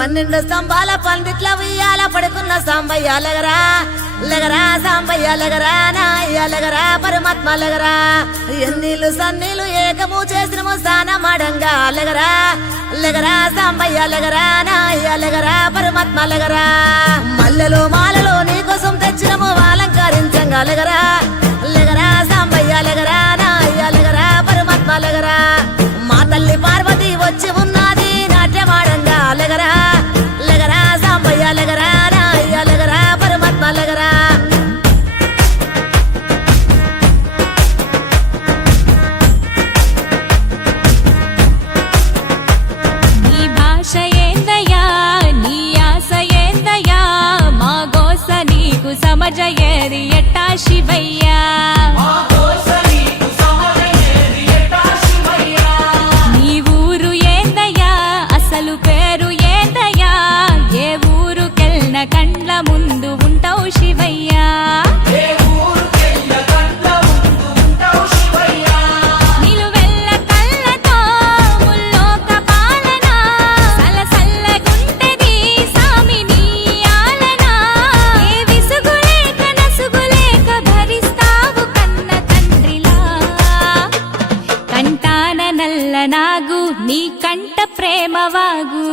12 స్తంభాల పందిట్ల ఉయ్యాల పడుకున్న సాంబయ్య లగరా లగరా సాంబయ్య లగరా నాయ్య లగరా పరమాత్మ లగరా ఎన్నీళ్ళు సన్నీళ్ళు ఏకము చేసినము స్నానమాడంగా లగరా లగరా సాంబయ్య లగరా నాయ్య లగరా పరమాత్మ లగరా మల్లెలు మాలలు నీకోసం తెచ్చినము అలంకరించంగా లగరా లగరా సాంబయ్య లగరా నాయ్య లగరా పరమాత్మ లగరా మా తల్లి పార్వతి వచ్చి ఉన్నది నాట్యమాడంగా లగరా లగరా సాంబయ్య లగరా నాయ్య లగరా పరమాత్మ లగరా నీ భాష ఏందయ్యా నీ ఆశ ఏందయ్యా మా గోస నీకు సమజయ్యేది ఎట్టా శివయ్యా నీ ఊరు ఏందయ్యా అసలు పేరు ఏందయ్యా ఏ ఊరుకెళ్ళిన కండ్ల ముందు ఉంటావు శివయ్యా నిలువెల్ల కళ్ళతో ముల్లోక పాలన సలసల్లగుంటది సామి నీ ఆలన ఏ విసుగులేక నసుగులేక భరిస్తావు కన్న తండ్రిలా కంటాన నల్ల నాగు నీ కంట ప్రేమ వాగు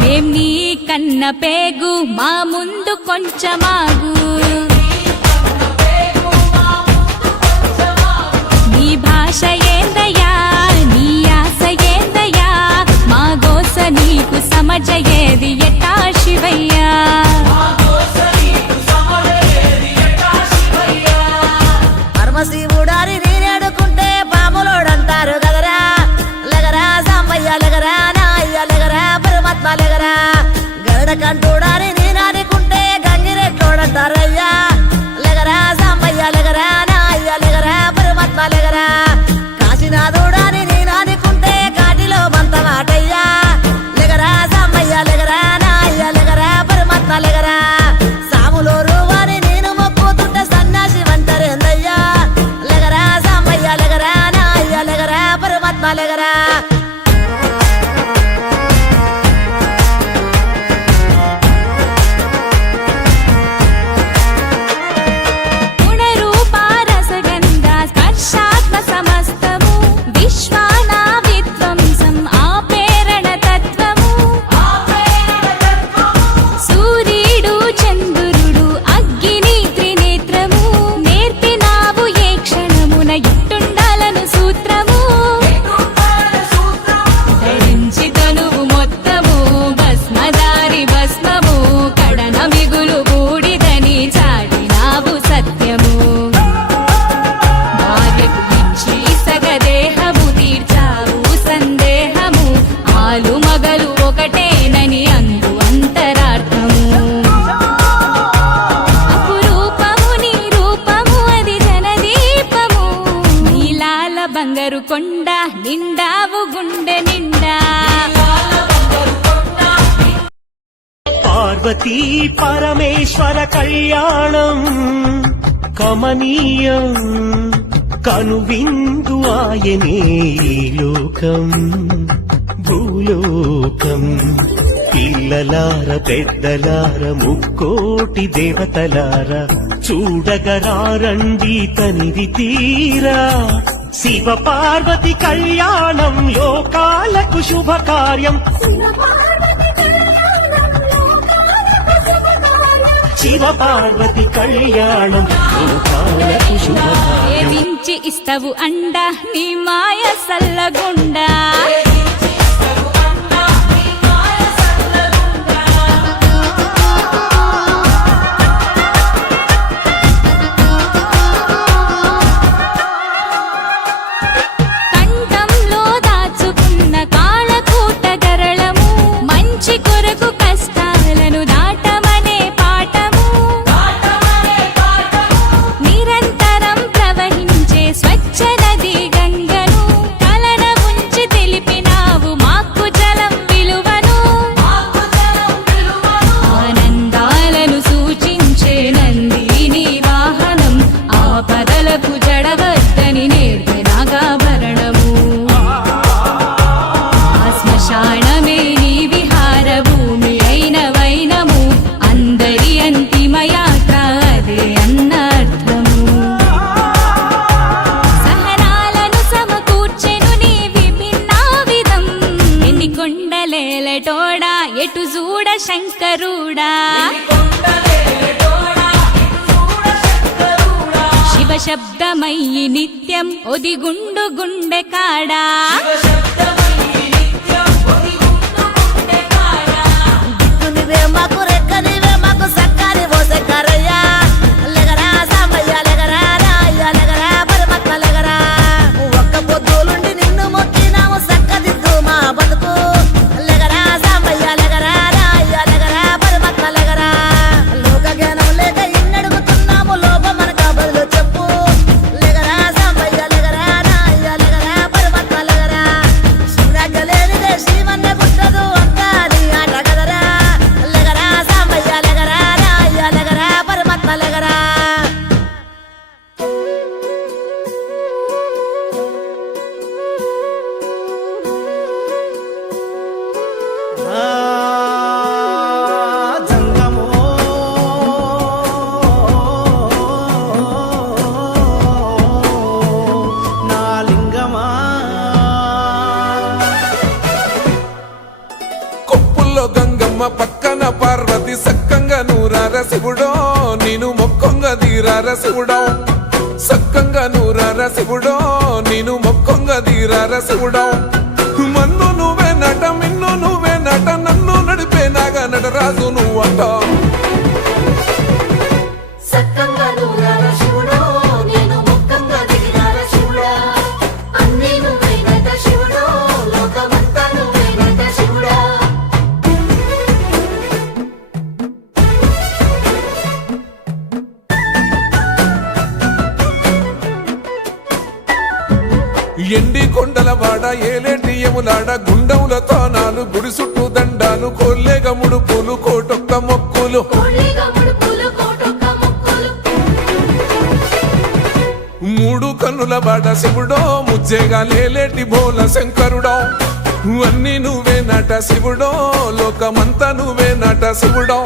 మేం నీ కన్న పేగు మా ముందు కొంచెమాగు నీ భాష ఏందయ్యా నీ ఆశ ఏందయ్యా మా గోస నీకు సమజయ్యేది ఎట్టా శివయ్యా పరమశివుడారి నేనేడుకుంటే పాములోడంటారు గదరా లగరా సాంబయ్య లగరా నాయ్య లగరా పరమాత్మ లగరా గరుడ కంటూడారి నేనాడుకుంటే గంగిరెట్లోడంటారయ్యా లగరా సాంబయ్య లగరా నాయ్య లగరా పరమాత్మ లగరా కాశీనాథుడాని నేనాడుకుంటే కాటిలో బంతమాటయ్యా లగరా సాంబయ్య లగరా నాయ్య లగరా పరమాత్మ లగరా సాములోరు వారి నేను మొక్కుతుంటే సన్యాసి వంటరేందయ్యా లగరా సాంబయ్య లగరా నాయ్య లగరా పరమాత్మ లగరా గుణరూపారసగంధ స్పర్శాత్మ సమస్తము విశ్వానా విధ్వంసం ఆపేరణ తత్వము సూర్యుడు చంద్రుడు అగ్ని త్రినేత్రము నేర్పినావు ఏ క్షణమున ఇట్టుండాలను సూత్రము ధరించి తనువు మొత్తము భస్మదారి భస్మము కడన మిగులు బూడిదని చాటినావు సత్యము భార్యకు మించి సగదేహము తీర్చావు సందేహము ఆలు మగలు ఒకటేనని అందు అంతరార్థము అపురూపము నీ రూపము అది జనదీపము నీలాల బంగారు కొండ నిండావు గుండె నిండా పార్వతీ పరమేశ్వర కళ్యాణం కమనీయం కనువిందు ఆయనే ఈ లోకం భూలోకం పిల్లలార పెద్దలార ముక్కోటి దేవతలార చూడగరారండి తనివి తీరా శివ పార్వతి కళ్యాణం లోకాలకు శుభకార్యం శివ పార్వతి కళ్యాణం లోకాలకు శుభకార్యం ఏదించి ఇస్తవు అండ నీ మాయ సల్లగుండా కంఠంలో దాచుకున్న కాళకూట గరళము మంచి కొరకు కష్టాలను దాటమనే పాఠము నిరంతరం ప్రవహించే స్వచ్ఛ నది గంగను కలన ఉంచి శంకరుడా శివ శబ్దమయ్యి నిత్యం ఒదిగుండు గుండె కాడా దిక్కునివే మాకు రెక్కనివే మాకు సక్కని పోసే కరయ్యా లెగరా సాంబయ్య లెగరా రాయ్య లెగరా పరమాత్మ లెగరా ఒక్క పొద్దులుండి నిన్ను మొక్కినాము సక్కదిద్దు మా బతుకు లెగరా సాంబయ్య లెగరా రాయ్య లెగరా పరమాత్మ లెగరా లోక జ్ఞానం లేక ఇన్నడుగుతున్నాము లోపం మనక బదులు చెప్పు లెగరా సాంబయ్య లెగరా రాయ్య లెగరా పరమాత్మ లెగరా శివరాజ్యలేనిదే శ్రీమన్న గుట్టదు అంతా నీ ఆట గదరా లెగరా సాంబయ్య లెగరా రాయ్య లెగరా పరమాత్మ లెగరా జంగమో నా లింగమా కొప్పుల్లో గంగమ్మ పక్కన పార్వతి సక్కంగా నూరార శివుడో నేను మొక్కంగా తీరార శివుడో సక్కంగా నూరార శివుడో నేను మొక్కంగా తీరార శివుడో మన్ను నువ్వే నట మిన్ను నువ్వే నట నన్ను నడిపే నాగా నటరాజు నువ్వంట సక్కంగా నూరార శివుడో నేను మొక్కంగా దిగినార శివుడా అన్నీ నువ్వేనట శివుడో లోకమంతా నువ్వేనట శివుడా ఎండి కొండల వాడ ఏలేటి యములాడ గుండముల తానాలు గుడి చుట్టూ దండాలు కోల్లేగ ముడుపులు కోటొక్క మొక్కులు కోళ్ళిగా ముడుపులు కోటొక్క మొక్కులు మూడు కన్నుల బాడ శివుడో ముజ్జేగా లేలేటి భోల శంకరుడో అన్నీ నువ్వే నట శివుడో లోకమంతా నువ్వే నట శివుడో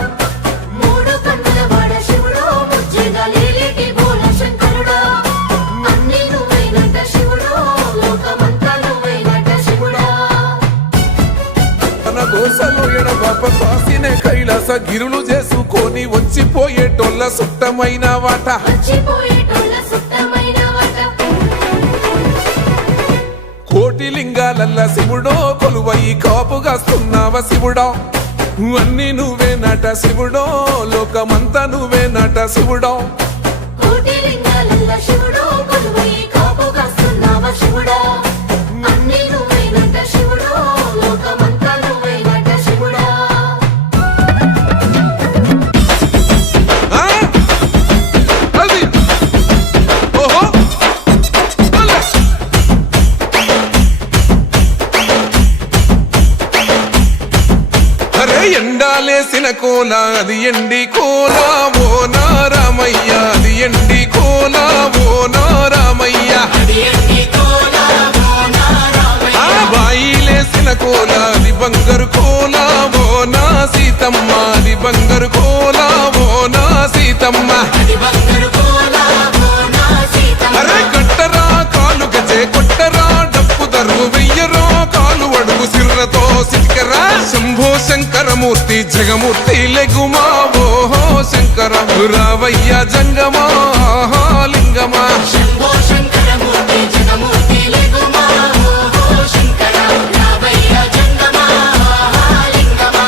మూడు కన్నుల వాడ శివుడో ముజ్జేగా లేలేటి భోల శంకరుడా అన్నీ నువ్వేనట శివుడో లోకమంతా నువ్వేనట శివుడా తన గోసలు ఎడబాప కాసినే కైలాస గిరులు చేసుకొని వచ్చిపోయేటోళ్ళ సుట్టమైన వాట వచ్చిపోయేటోళ్ళ సుత్తమైన వట కోటి లింగాలల్ల శివుడో కొలువయి కాపుగాస్తున్నావ శివుడో అన్నీ నువ్వే నట శివుడో లోకమంతా నువ్వే నట శివుడో కోటి లింగాలల్ల శివుడో కొలువై కాపుగాస్తున్నావ శివుడా అన్నీ నువ్వేనట శివుడో లోకమంతా నువ్వేనట శివుడా ఆ? అది. ఓహో. అలా. అరే ఎండాలేసిన కోల అది ఎండి కోల ఓ నారామయ్య అది ఎండి కోల ఓ నారామయ్య ఆ బాయిలేసిన కోల అది బంగారు కోల ఓ నా సీతమ్మ అది బంగారు కోల ఓ నా సీతమ్మ అరే కట్టరా కాలు గజే కొట్టరా డప్పు దరువు వెయ్యరో కాలు అడుగు సిర్రతో సిటికరా శంభో శంకరమూర్తి జగమూర్తి లెగుమా ఓహో శంకర రావయ్య జంగమా ఆహా లింగమా శంభో శంకరమూర్తి జగమూర్తి లెగుమా ఓహో శంకర రావయ్య జంగమా లింగమా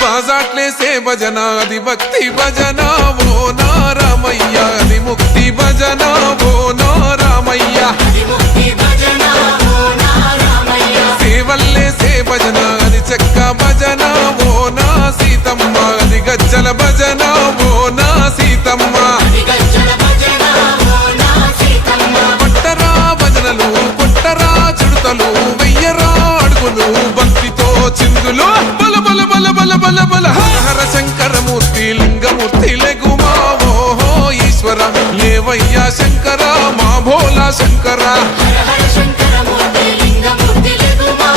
బాజాట్లేసే భజన అది భక్తి భజన ఓ నారామయ్య అది ముక్తి భజన ఓ నారామయ్య సేవల్లేసే భజన అది చెక్క భజన ఓ నా సీతమ్మ అది గజ్జల భజన ఓ నా సీతమ్మ పట్టరా భజనలు కొట్టరా చిడుతలు వెయ్యరా అడుగులు భక్తితో చిందులు బల బల బల బల బల బల హర హర శంకరమూర్తి లింగమూర్తి లెగుమా ఓహో ఈశ్వర లేవయ్యా శంకర మా భోలా శంకర హర హర శంకరమూర్తి లింగమూర్తి లెగుమా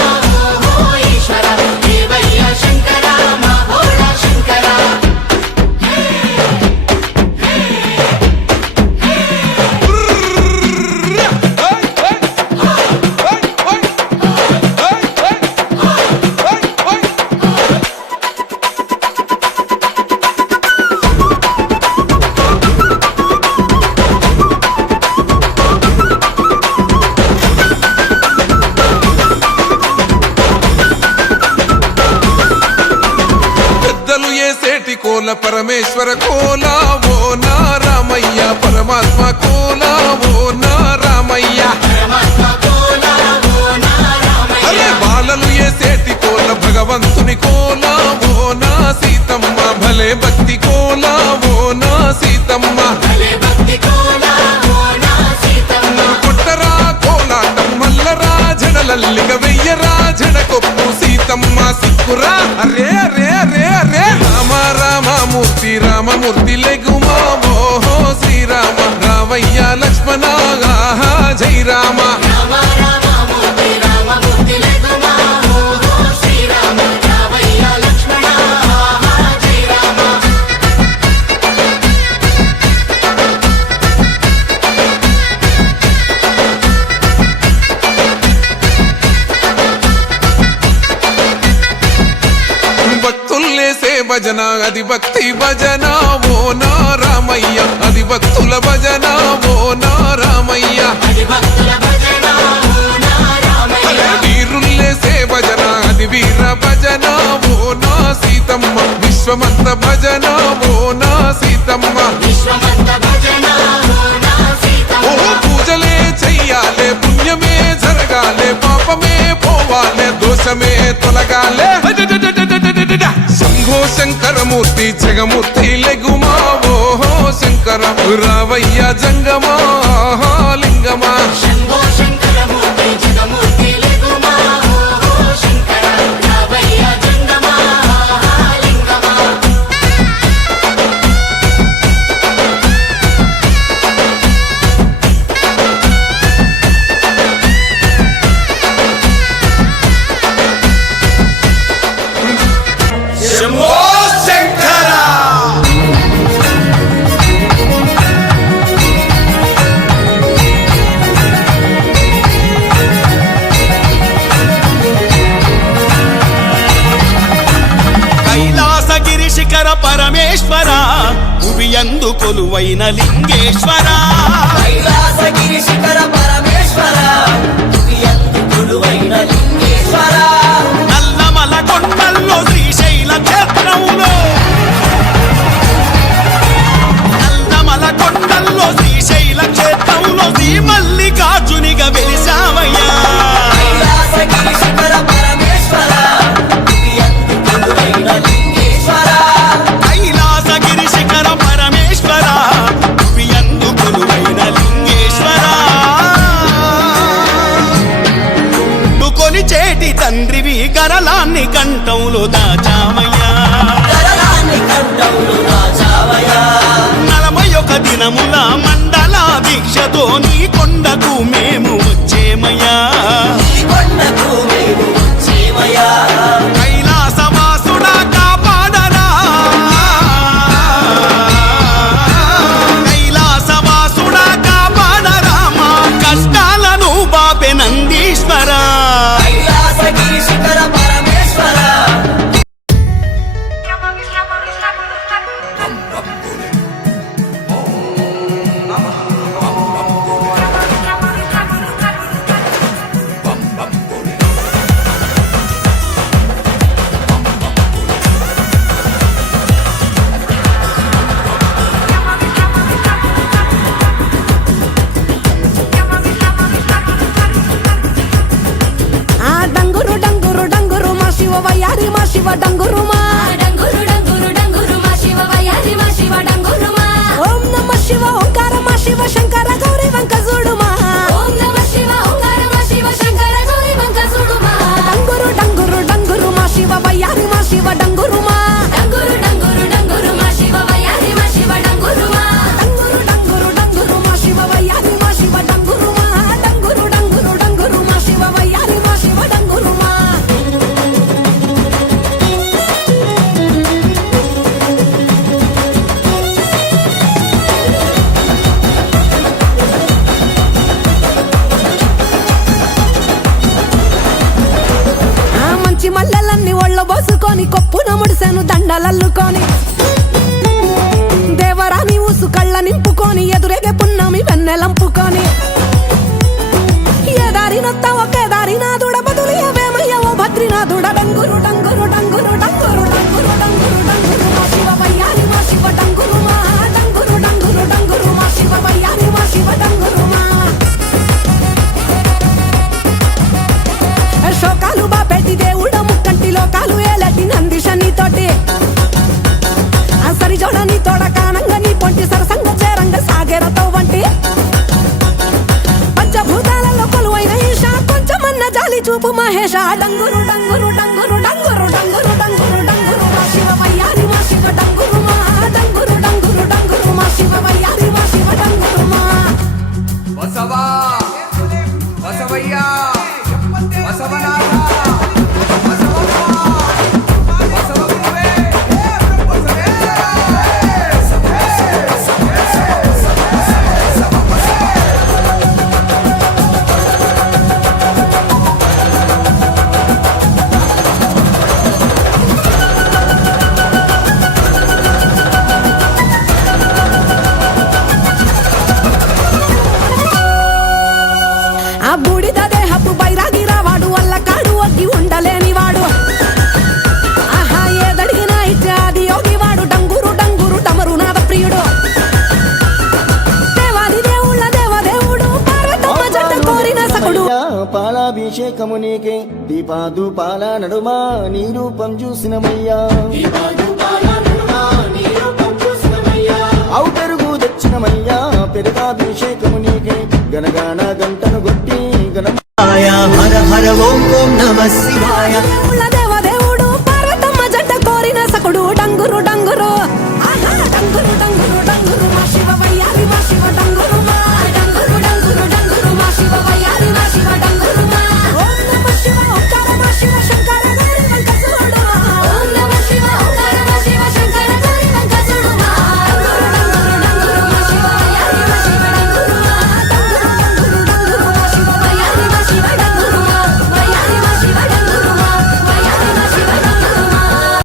పరమేశ్వర కోలా ఓ నా రామయ్య పరమాత్మ కోలా ఓ నా రామయ్య పరమాత్మ కోలా ఓ నా రామయ్య అరే బాలలు ఏసేటి కోల భగవంతుని కోలా ఓ నా సీతమ్మ భలే భక్తి కోలా ఓ నా సీతమ్మ భలే భక్తి కోలా ఓ నా సీతమ్మ కొట్టరా కోలాటం మల్లరా జడలల్లిగ వెయ్యరా జడకొప్పు సీతమ్మ సిక్కురా అరే అరే అరే అరే రామ రామమూర్తి రామమూర్తి లెగుమా ఓహో శ్రీరామ రావయ్య లక్ష్మణ ఆహా జై రామ రామ రామమూర్తి రామమూర్తి లెగుమా ఓహో శ్రీరామ రామయ్య లక్ష్మణ ఆహా జై రామ భక్తుల్లేసే భజన అది భక్తి భజన ఓ నా రామయ్య అది భక్తుల భజన ఓ నా రామయ్య అది భక్తుల భజన ఓ నా రామయ్య వీరుల్లేసే భజన అది వీర భజన ఓ నా సీతమ్మ విశ్వమంత భజన ఓ నా సీతమ్మ విశ్వమంత భజన ఓ నా సీతమ్మ ఓ పూజలే చెయ్యాలే పుణ్యమే జరగాలే పాపమే పోవాలే దోషమే తొలగాలే శంభో శంకరమూర్తి జగమూర్తి లెగుమా ఓహో శంకర రావయ్య జంగమా ఆహా లింగమా శంభో శంకరమూర్తి జగమూర్తి లెగుమా ఓహో శంకర రావయ్య జంగమా ఆహా లింగమా కైలాసగిరి శిఖర పరమేశ్వర భువియందు కొలువైన లింగేశ్వర కైలాసగిరి శిఖర పరమేశ్వర దివ్యందు కొలువైన లింగేశ్వర నల్లమల కొండల్లో శ్రీశైల క్షేత్రములో నల్లమల కొండల్లో శ్రీశైల క్షేత్రంలో శ్రీ మల్లికార్జునిగా వెలిసావయ్యా కైలాసగిరి శిఖర పరమేశ్వర దివ్యందు కొలువైన లింగేశ్వర కైలాసగిరి శిఖర పరమేశ్వర భువియందు కొలువైన లింగేశ్వర కొలిచేటి తండ్రివి గరలాన్ని కంఠంలో దాచావయ్యా కరలాన్ని కంఠంలో దాచావయ్యా 41 దినముల మండల దీక్షతో నీ కొండకు మేము వచ్చేమయ్యా ఈ కొండకు మేము వచ్చేమయ్యా కైలాసవాసుడా కాపాడరా కైలాసవాసుడా కాపాడరా మా కష్టాలను బాపె నందీశ్వర కైలాసగిరి శిఖర పరమేశ్వర ఆ డంగురు డంగురు డంగురు మా శివ వయ్యారి మా శివ డంగురు మా డంగురు డంగురు డంగురు మా శివ వయ్యారి మా శివ డంగురు మా ఓం నమ శివ ఓంకార మా శివ శంకర గౌరీ వంక చూడు మా ఓం నమ శివ ఓంకార మా శివ శంకర గౌరీ వంక చూడు మా డంగురు డంగురు డంగురు మా శివ వయ్యారి మా శివ డంగురు మా డంగురు డంగురు డంగురు మా శివ వయ్యారి మా శివ డంగురు మా డంగురు డంగురు డంగురు మా శివ వయ్యారి మా శివ డంగురు మా డంగురు డంగురు డంగురు మా శివ వయ్యారి మా శివ డంగురు మా ఆ మంచి మల్లెలన్నీ ఒళ్ళ బోసుకొని కొప్పున ముడిసెను దండలల్లుకొని దేవరాని ఊసు కళ్ళ నింపుకొని ఎదురేగే పున్నమి వెన్నెలంపుకొని ఏ దారినొత్త ఒకే దారినాథుడ బదులు ఏమయ్య ఓ భద్రినాథుడ డంగురు డంగురు డంగురు డంగురు డంగురు డంగురు డంగురు మా శివ వయ్యారి మా శివ మహేష డంగురు డంగురు డంగురు డంగురు డంగురు డంగురు డంగురు మా శివ వయ్యారి మా శివ డంగురు మా డంగురు డంగురు డంగురు మా శివ వయ్యారి మా శివ డంగురు మా బసవా బసవయ్యా బసవనాథ ఆ బూడిద దేహపు బైరాగిరా వాడు వల్ల కాడు ఒగ్గి ఉండలేని వాడు ఆహా ఏదడిగినా ఇచ్చే అది యోగి వాడు డంగురు డంగురు డమరునాథ ప్రియుడు దేవాది దేవుళ్ళ దేవదేవుడు పార్వతమ్మ జంట కోరిన సకుడు పాలాభిషేకము నీకే దీపాదుపాల నడుమా నీ రూపం చూసినమయ్యా అవు పెరుగు తెచ్చినమయ్యా పెరుగాభిషేకము నీకే గనగాన గంటను